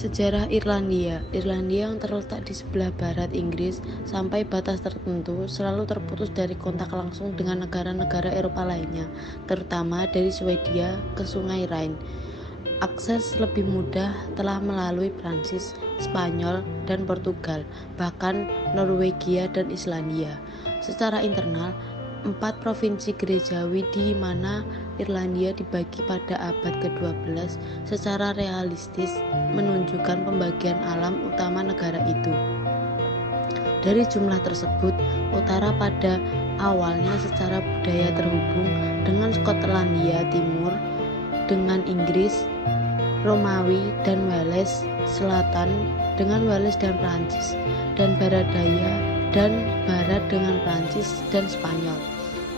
Sejarah Irlandia. Irlandia yang terletak di sebelah barat Inggris sampai batas tertentu selalu terputus dari kontak langsung dengan negara-negara Eropa lainnya, terutama dari Swedia ke Sungai Rhine. Akses lebih mudah telah melalui Prancis, Spanyol, dan Portugal, bahkan Norwegia dan Islandia. Secara internal, 4 provinsi gerejawi di mana Irlandia dibagi pada abad ke-12 secara realistis menunjukkan pembagian alam utama negara itu. Dari jumlah tersebut, utara pada awalnya secara budaya terhubung dengan Skotlandia Timur, dengan Inggris, Romawi, dan Wales, selatan dengan Wales dan Prancis, dan barat daya dan barat dengan Prancis dan Spanyol.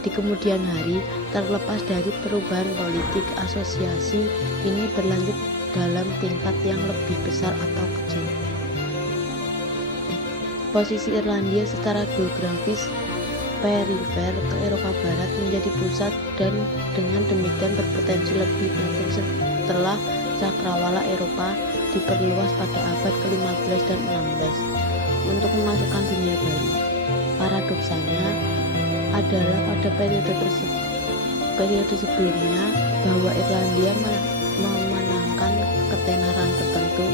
Di kemudian hari, terlepas dari perubahan politik, asosiasi ini berlanjut dalam tingkat yang lebih besar atau kecil. Posisi Irlandia secara geografis perifer ke Eropa Barat menjadi pusat dan dengan demikian berpotensi lebih penting setelah cakrawala Eropa diperluas pada abad ke-15 dan 16 untuk memasukkan dunia baru. Paradoksanya adalah pada periode sebelumnya bahwa Irlandia memenangkan ketenaran tertentu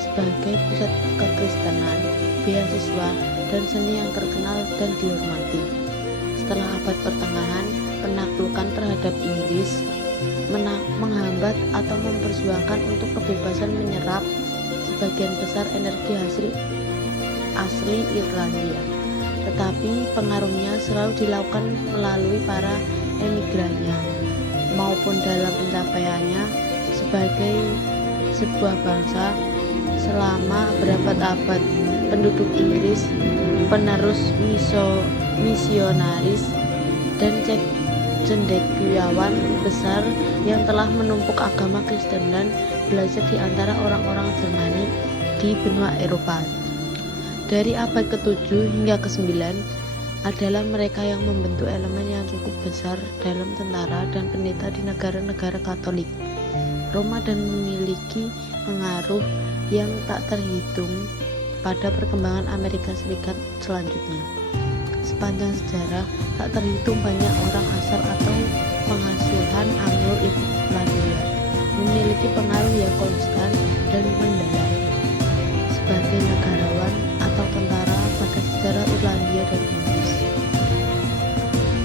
sebagai pusat kekristenan, beasiswa, dan seni yang terkenal dan dihormati. Setelah abad pertengahan, penaklukan terhadap Inggris menghambat atau memperjuangkan untuk kebebasan menyerap sebagian besar energi hasil asli Irlandia. Tetapi pengaruhnya selalu dilakukan melalui para emigrannya maupun dalam pencapaiannya sebagai sebuah bangsa selama berabad-abad. Penduduk Inggris, penerus misionaris, dan cendekiawan besar yang telah menumpuk agama Kristen dan belajar di antara orang-orang Jermani di benua Eropa. Dari abad ke-7 hingga ke-9 adalah mereka yang membentuk elemen yang cukup besar dalam tentara dan pendeta di negara-negara Katolik Roma dan memiliki pengaruh yang tak terhitung pada perkembangan Amerika Serikat selanjutnya. Sepanjang sejarah, tak terhitung banyak orang asal atau pengasuhan Anglo-Irlandia memiliki pengaruh yang konstan dan mendalam sebagai negarawan atau tentara pada sejarah Irlandia dan Inggris.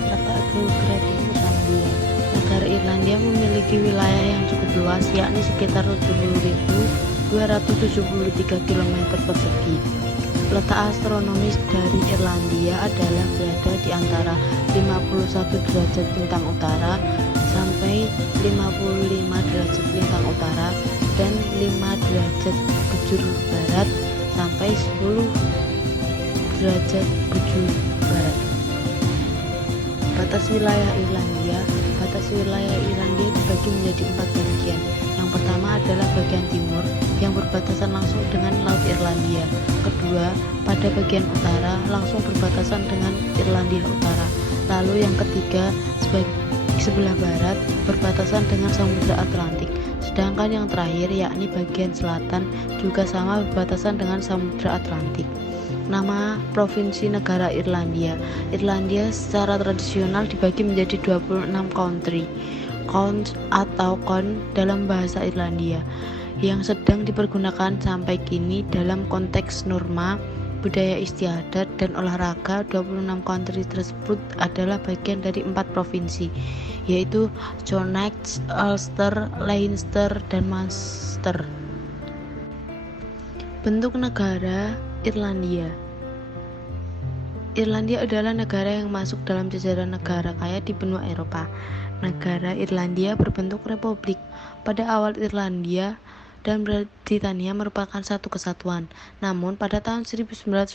Letak geografis Irlandia. Negara Irlandia memiliki wilayah yang cukup luas, yakni sekitar 70.273 km persegi. Letak astronomis dari Irlandia adalah berada di antara 51 derajat lintang utara sampai 55 derajat lintang utara dan 5 derajat bujur barat sampai 10 derajat bujur barat. Batas wilayah Irlandia. Batas wilayah Irlandia dibagi menjadi 4 bagian. Yang pertama adalah bagian timur yang berbatasan langsung dengan Laut Irlandia. Kedua, pada bagian utara langsung berbatasan dengan Irlandia Utara. Lalu yang ketiga, sebelah barat berbatasan dengan Samudra Atlantik. Sedangkan yang terakhir yakni bagian selatan juga sama berbatasan dengan Samudra Atlantik. Nama provinsi negara Irlandia. Irlandia secara tradisional dibagi menjadi 26 country, count atau con dalam bahasa Irlandia, yang sedang dipergunakan sampai kini dalam konteks norma, budaya istiadat, dan olahraga. 26 country tersebut adalah bagian dari 4 provinsi, yaitu Connacht, Ulster, Leinster, dan Munster. Bentuk negara Irlandia. Irlandia adalah negara yang masuk dalam jajaran negara kaya di benua Eropa. Negara Irlandia berbentuk republik. Pada awal Irlandia dan Britania merupakan satu kesatuan. Namun pada tahun 1921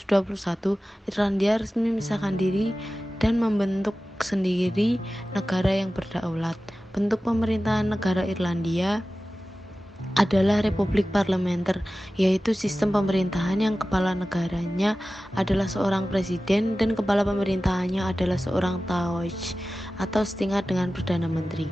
Irlandia resmi memisahkan diri dan membentuk sendiri negara yang berdaulat. Bentuk pemerintahan negara Irlandia adalah republik parlementer, yaitu sistem pemerintahan yang kepala negaranya adalah seorang presiden dan kepala pemerintahannya adalah seorang Taoiseach atau setingkat dengan perdana menteri.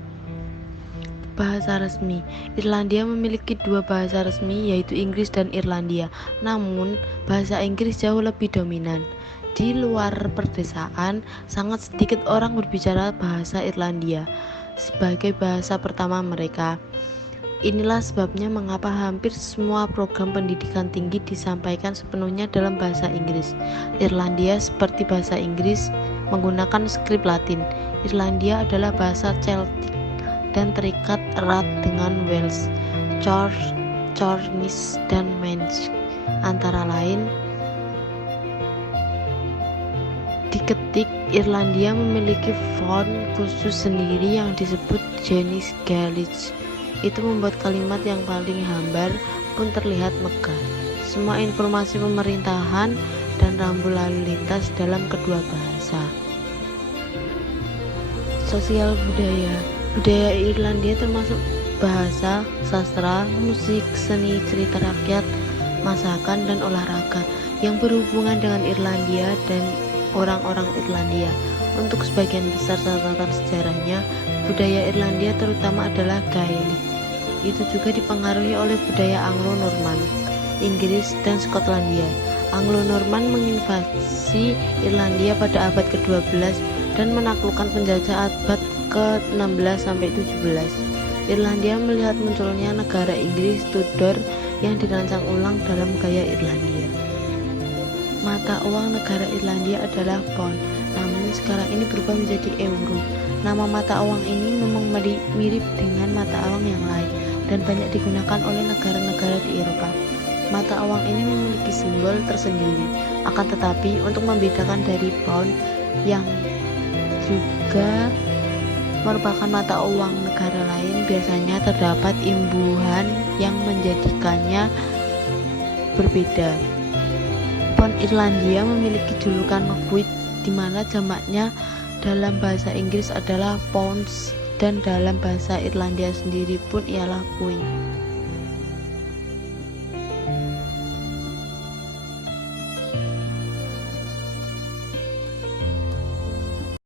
Bahasa resmi. Irlandia memiliki dua bahasa resmi, yaitu Inggris dan Irlandia. Namun, bahasa Inggris jauh lebih dominan. Di luar perdesaan, sangat sedikit orang berbicara bahasa Irlandia sebagai bahasa pertama mereka. Inilah sebabnya mengapa hampir semua program pendidikan tinggi disampaikan sepenuhnya dalam bahasa Inggris. Irlandia, seperti bahasa Inggris, menggunakan skrip Latin. Irlandia adalah bahasa Celtic dan terikat erat dengan Welsh, Cornish, dan Manx. Antara lain, diketik, Irlandia memiliki font khusus sendiri yang disebut Jenis Gaelic. Itu membuat kalimat yang paling hambar pun terlihat megah. Semua informasi pemerintahan dan rambu lalu lintas dalam kedua bahasa. Sosial budaya. Budaya Irlandia termasuk bahasa, sastra, musik, seni, cerita rakyat, masakan, dan olahraga yang berhubungan dengan Irlandia dan orang-orang Irlandia. Untuk sebagian besar catatan sejarahnya, budaya Irlandia terutama adalah Gaelic. Itu juga dipengaruhi oleh budaya Anglo-Norman, Inggris, dan Skotlandia. Anglo-Norman menginvasi Irlandia pada abad ke-12 dan menaklukkan penjajah abad ke-16 sampai 17. Irlandia melihat munculnya negara Inggris Tudor yang dirancang ulang dalam gaya Irlandia. Mata uang negara Irlandia adalah pound, namun sekarang ini berubah menjadi euro. Nama mata uang ini memang mirip dengan mata uang yang lain dan banyak digunakan oleh negara-negara di Eropa. Mata uang ini memiliki simbol tersendiri, akan tetapi untuk membedakan dari pound yang juga merupakan mata uang negara lain, biasanya terdapat imbuhan yang menjadikannya berbeda. Pound Irlandia memiliki julukan quid, di mana jamaknya dalam bahasa Inggris adalah pounds dan dalam bahasa Irlandia sendiri pun ialah pui.